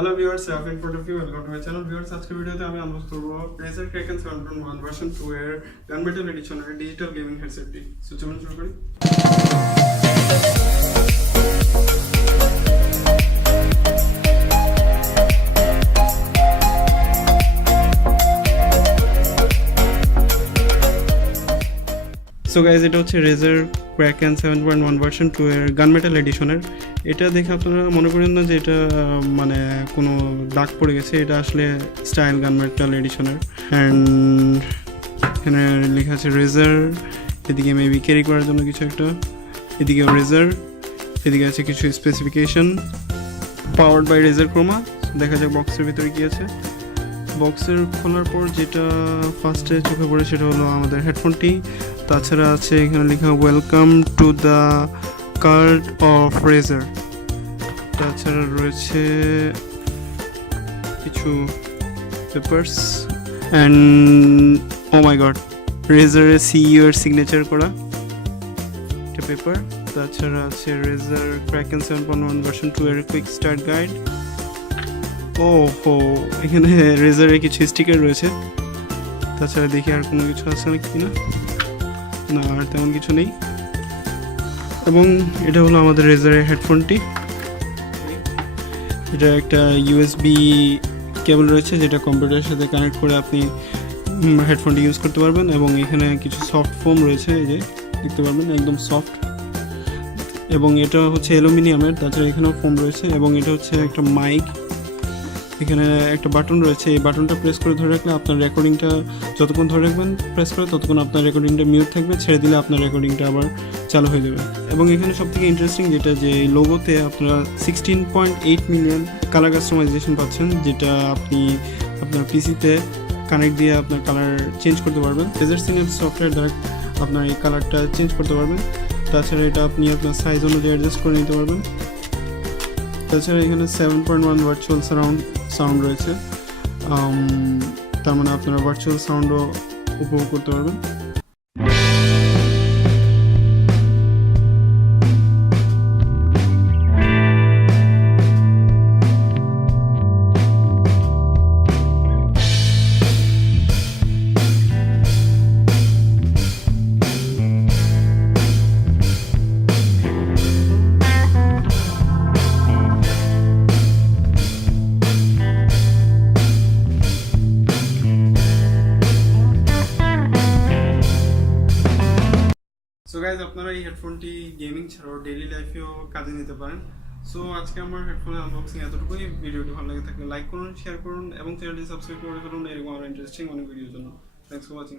Hello viewers, in front of you, welcome to my channel. Viewers, आज के video में हम अनबॉक्स करेंगे RAZER KRAKEN 7.1 version 2 air gunmetal edition है digital gaming headset टी। So चलो शुरू करें। সো গাইজ এটা হচ্ছে RAZER KRAKEN 7.1 ভার্সন 2 এর গানমেটাল এডিশনের। এটা দেখে আপনারা মনে করেন না যে এটা মানে কোনো দাগ পড়ে গেছে, এটা আসলে স্টাইল গানমেটাল এডিশনের। অ্যান্ড এখানে লেখা আছে RAZER, এদিকে মেবি ক্যারি করার জন্য কিছু একটা, এদিকে RAZER, এদিকে আছে কিছু specification, powered by RAZER Chroma. দেখা যাক বক্সের ভিতরে কী আছে। বক্সের খোলার পর যেটা ফার্স্টে চোখে পড়ে সেটা হলো আমাদের হেডফোনটি। তাছাড়া আছে এখানে লেখা welcome to the cult of RAZER। তাছাড়া রয়েছে কিছু papers and oh my god, RAZER-এর সিইও এর সিগনেচার করা একটা পেপার। তাছাড়া আছে RAZER KRAKEN 7.1 ভার্সন 2 এর কুইক স্টার্ট গাইড। ও হো, এখানে RAZER-এর কিছু স্টিকার রয়েছে। তাছাড়া দেখি আর কোনো কিছু আছে নাকি না, আর তেমন কিছু নেই। এবং এটা হলো আমাদের RAZER-এর হেডফোনটি। এটা একটা USB কেবল রয়েছে যেটা কম্পিউটারের সাথে কানেক্ট করে আপনি হেডফোনটি ইউজ করতে পারবেন। এবং এখানে কিছু সফট ফোম রয়েছে, এই যে দেখতে পারবেন একদম সফট, এবং এটা হচ্ছে অ্যালুমিনিয়ামের। তাছাড়া এখানেও ফোম রয়েছে এবং এটা হচ্ছে একটা মাইক। এখানে একটা বাটন রয়েছে, এই বাটনটা প্রেস করে ধরে রাখলে আপনার রেকর্ডিংটা যতক্ষণ ধরে রাখবেন প্রেস করে ততক্ষণ আপনার রেকর্ডিংটা মিউট থাকবে, ছেড়ে দিলে আপনার রেকর্ডিংটা আবার চালু হয়ে যাবে। এবং এখানে সবথেকে ইন্টারেস্টিং যেটা, যে এই লোগোতে আপনারা 16.8 মিলিয়ন কালার কাস্টমাইজেশন পাচ্ছেন, যেটা আপনি আপনার পিসিতে কানেক্ট দিয়ে আপনার কালার চেঞ্জ করতে পারবেন। RAZER সিনেমা সফটওয়্যার দ্বারা আপনার এই কালারটা চেঞ্জ করতে পারবেন। তাছাড়া এটা আপনি আপনার সাইজ অনুযায়ী অ্যাডজাস্ট করে নিতে পারবেন। তাছাড়া এখানে 7.1 ভার্চুয়াল সাউন্ড রয়েছে, তার মানে আপনারা ভার্চুয়াল সাউন্ডও উপভোগ করতে পারবেন। সো গাইজ, আপনারা এই হেডফোনটি গেমিং ছাড়াও ডেইলি লাইফেও কাজে নিতে পারেন। সো আজকে আমার হেডফোনের আনবক্সিং এতটুকুই। ভিডিওটি ভালো লাগে থাকলে লাইক করুন, শেয়ার করুন এবং চ্যানেলটি সাবস্ক্রাইব করে ফেলুন এরকম আরও ইন্টারেস্টিং অনেক ভিডিওর জন্য। Thanks for watching.